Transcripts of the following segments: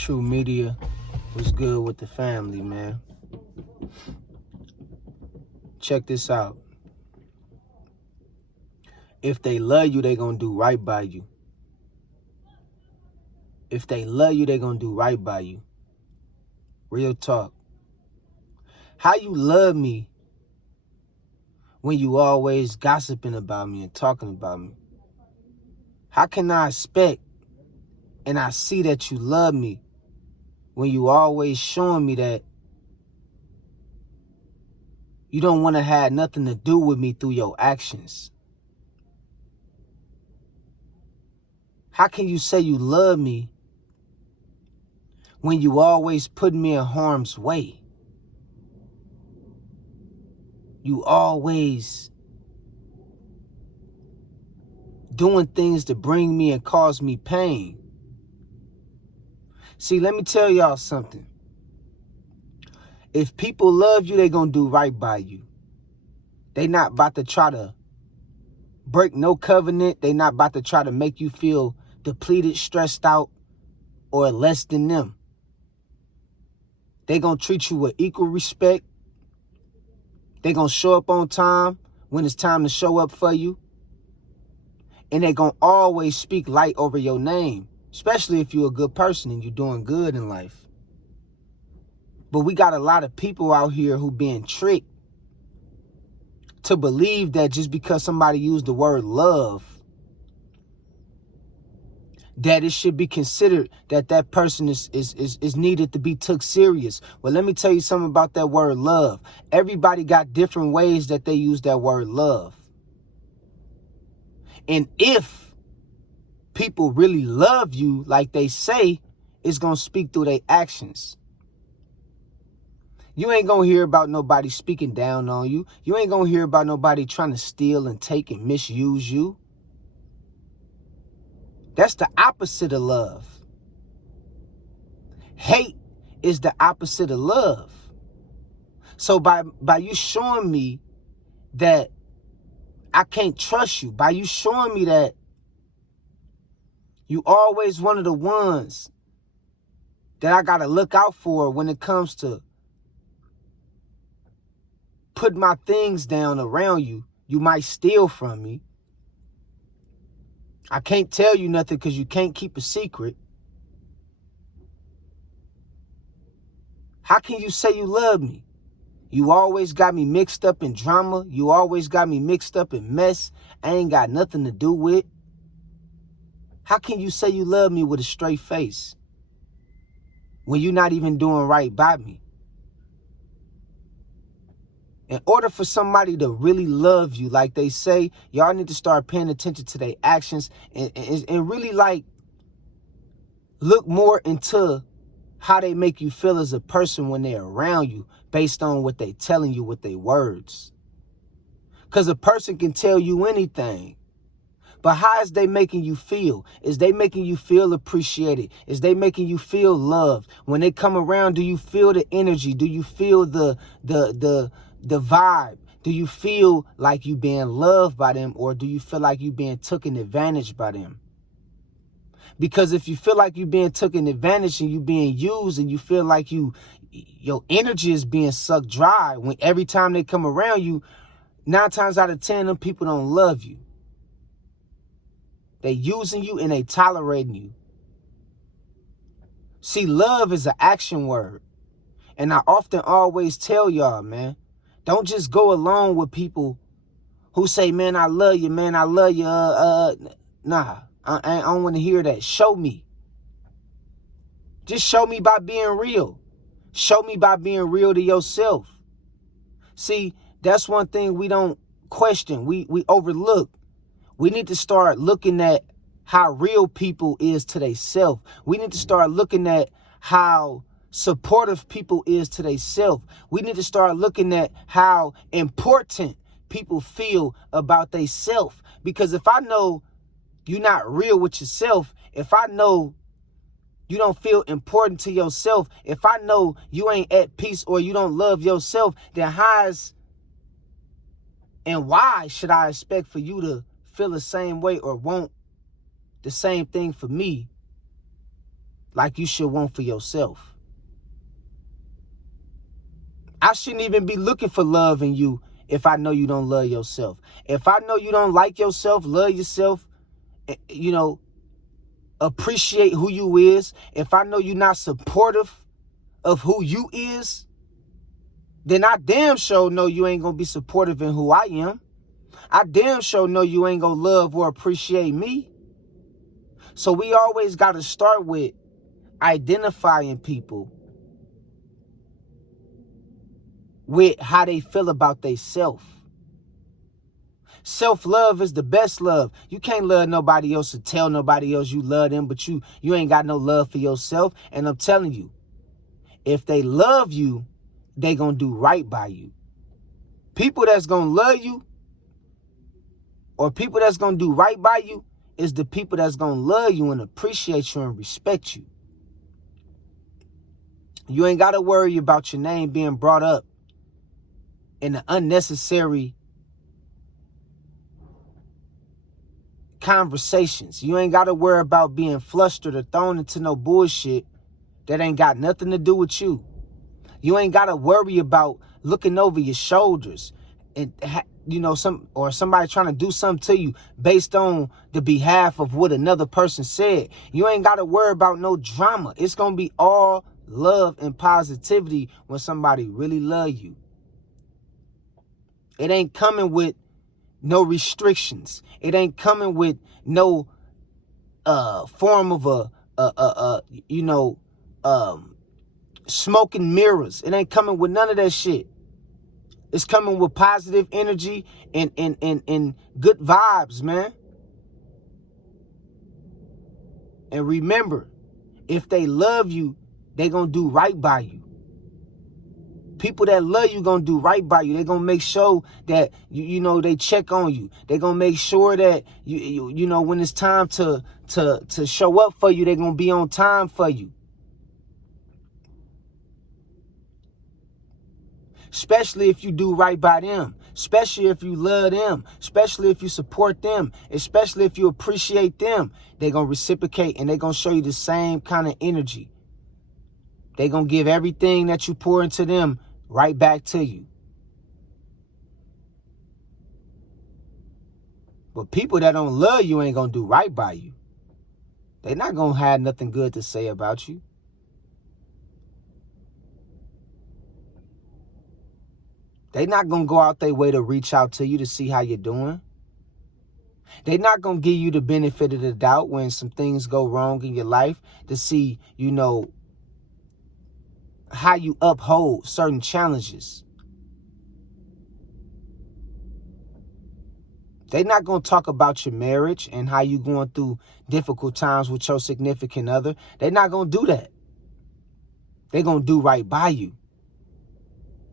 True Media was good with the family, man. Check this out. If they love you, they gonna do right by you. If they love you, they gonna do right by you. Real talk. How you love me when you always gossiping about me and talking about me? How can I expect and I see that you love me when you always showing me that you don't want to have nothing to do with me through your actions? How can you say you love me when you always put me in harm's way? You always doing things to bring me and cause me pain. See, let me tell y'all something. If people love you, they gonna do right by you. They not about to try to break no covenant. They not about to try to make you feel depleted, stressed out, or less than them. They gonna treat you with equal respect. They gonna show up on time when it's time to show up for you. And they gonna always speak light over your name, especially if you're a good person and you're doing good in life. But we got a lot of people out here who being tricked to believe that just because somebody used the word love, that it should be considered that that person is needed to be took serious. Well, let me tell you something about that word love. Everybody got different ways that they use that word love. And if people really love you like they say, it's going to speak through their actions. You ain't going to hear about nobody speaking down on you. You ain't going to hear about nobody trying to steal and take and misuse you. That's the opposite of love. Hate is the opposite of love. So by you showing me that I can't trust you, by you showing me that you always one of the ones that I got to look out for when it comes to put my things down around you, you might steal from me. I can't tell you nothing because you can't keep a secret. How can you say you love me? You always got me mixed up in drama. You always got me mixed up in mess I ain't got nothing to do with. How can you say you love me with a straight face when you're not even doing right by me? In order for somebody to really love you, like they say, y'all need to start paying attention to their actions and really like look more into how they make you feel as a person when they're around you based on what they telling you with their words. Because a person can tell you anything. But how is they making you feel? Is they making you feel appreciated? Is they making you feel loved? When they come around, do you feel the energy? Do you feel the vibe? Do you feel like you being loved by them, or do you feel like you being taken advantage by them? Because if you feel like you being taken advantage and you being used and you feel like your energy is being sucked dry when every time they come around you, 9 times out of 10, them people don't love you. They using you and they tolerating you. See, love is an action word. And I often always tell y'all, man, don't just go along with people who say, man, I love you, man, I love you. Nah, I don't want to hear that. Show me. Just show me by being real. Show me by being real to yourself. See, that's one thing we don't question. We overlook. We need to start looking at how real people is to themselves. We need to start looking at how supportive people is to themselves. We need to start looking at how important people feel about themselves. Because if I know you're not real with yourself, if I know you don't feel important to yourself, if I know you ain't at peace or you don't love yourself, then why should I expect for you to feel the same way or want the same thing for me like you should want for yourself. I shouldn't even be looking for love in you if I know you don't love yourself. If I know you don't like yourself, love yourself, you know, appreciate who you is, if I know you're not supportive of who you is, then I damn sure know you ain't gonna be supportive in who I am. I damn sure know you ain't gonna love or appreciate me. So we always gotta start with identifying people with how they feel about themselves. Self-love is the best love. You can't love nobody else or tell nobody else you love them, but you ain't got no love for yourself. And I'm telling you, if they love you, they gonna do right by you. People that's gonna love you or people that's gonna do right by you is the people that's gonna love you and appreciate you and respect you. You ain't gotta worry about your name being brought up in the unnecessary conversations. You ain't got to worry about being flustered or thrown into no bullshit that ain't got nothing to do with you. You ain't got to worry about looking over your shoulders and somebody trying to do something to you based on the behalf of what another person said. You ain't got to worry about no drama. It's going to be all love and positivity when somebody really love you. It ain't coming with no restrictions. It ain't coming with no form of smoke and mirrors. It ain't coming with none of that shit. It's coming with positive energy and good vibes, man. And remember, if they love you, they gonna do right by you. People that love you gonna do right by you. They gonna make sure that they check on you. They gonna make sure that you know when it's time to show up for you, they gonna be on time for you. Especially if you do right by them. Especially if you love them. Especially if you support them. Especially if you appreciate them. They gonna reciprocate and they gonna show you the same kind of energy. They gonna give everything that you pour into them right back to you. But people that don't love you ain't gonna do right by you. They're not gonna have nothing good to say about you. They're not gonna go out their way to reach out to you to see how you're doing. They're not gonna give you the benefit of the doubt when some things go wrong in your life to see, how you uphold certain challenges. They're not going to talk about your marriage and how you going through difficult times with your significant other. They're not going to do that. They're going to do right by you.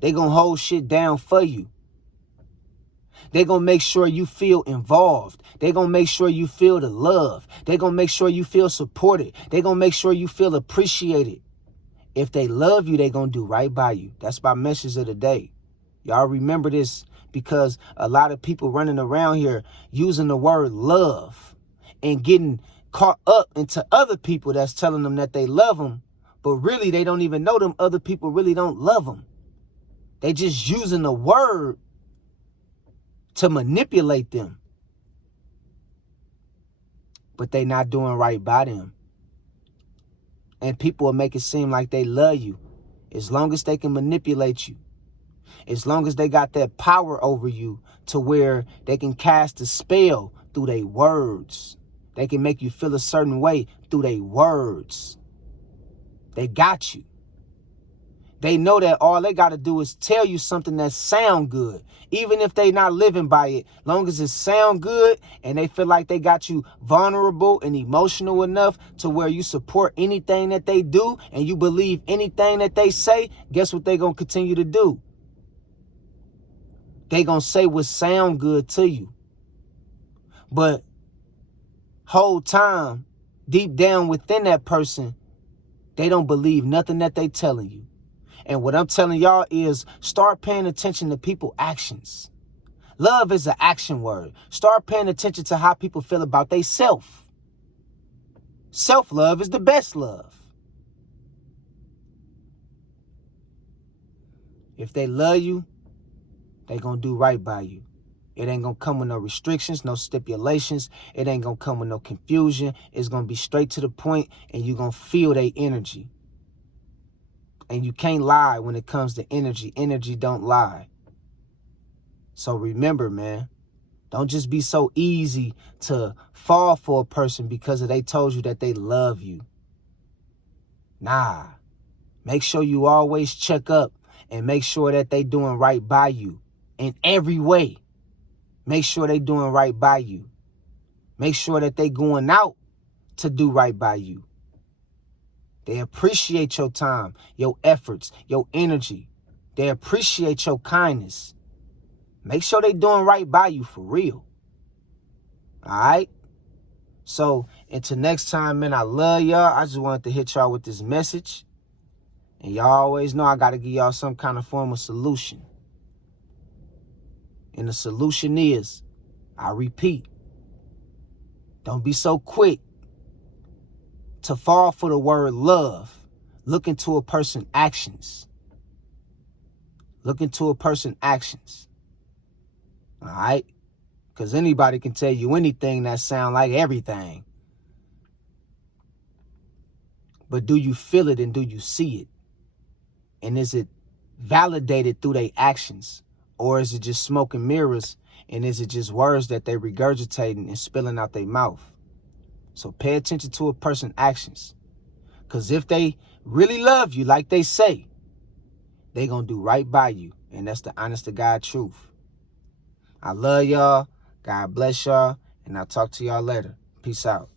They're going to hold shit down for you. They're going to make sure you feel involved. They're going to make sure you feel the love. They're going to make sure you feel supported. They're going to make sure you feel appreciated. If they love you, they're going to do right by you. That's my message of the day. Y'all remember this, because a lot of people running around here using the word love and getting caught up into other people that's telling them that they love them, but really they don't even know them other people really don't love them. They just using the word to manipulate them, but they not doing right by them. And people will make it seem like they love you as long as they can manipulate you. As long as they got that power over you to where they can cast a spell through their words. They can make you feel a certain way through their words. They got you. They know that all they got to do is tell you something that sound good. Even if they not living by it, long as it sound good and they feel like they got you vulnerable and emotional enough to where you support anything that they do and you believe anything that they say, guess what they going to continue to do? They going to say what sound good to you. But whole time, deep down within that person, they don't believe nothing that they telling you. And what I'm telling y'all is start paying attention to people's actions. Love is an action word. Start paying attention to how people feel about themselves. Self-love is the best love. If they love you, they gonna do right by you. It ain't gonna come with no restrictions, no stipulations. It ain't gonna come with no confusion. It's gonna be straight to the point, and you gonna feel their energy. And you can't lie when it comes to energy. Energy don't lie. So remember, man, don't just be so easy to fall for a person because they told you that they love you. Nah. Make sure you always check up and make sure that they doing right by you in every way. Make sure they doing right by you. Make sure that they going out to do right by you. They appreciate your time, your efforts, your energy. They appreciate your kindness. Make sure they doing right by you for real. All right? So, until next time, man, I love y'all. I just wanted to hit y'all with this message. And y'all always know I got to give y'all some kind of form of solution. And the solution is, I repeat, don't be so quick to fall for the word love. Look into a person's actions. Look into a person's actions. All right? Because anybody can tell you anything that sound like everything. But do you feel it and do you see it? And is it validated through their actions? Or is it just smoke and mirrors? And is it just words that they regurgitating and spilling out their mouth? So pay attention to a person's actions. Because if they really love you like they say, they going to do right by you. And that's the honest to God truth. I love y'all. God bless y'all. And I'll talk to y'all later. Peace out.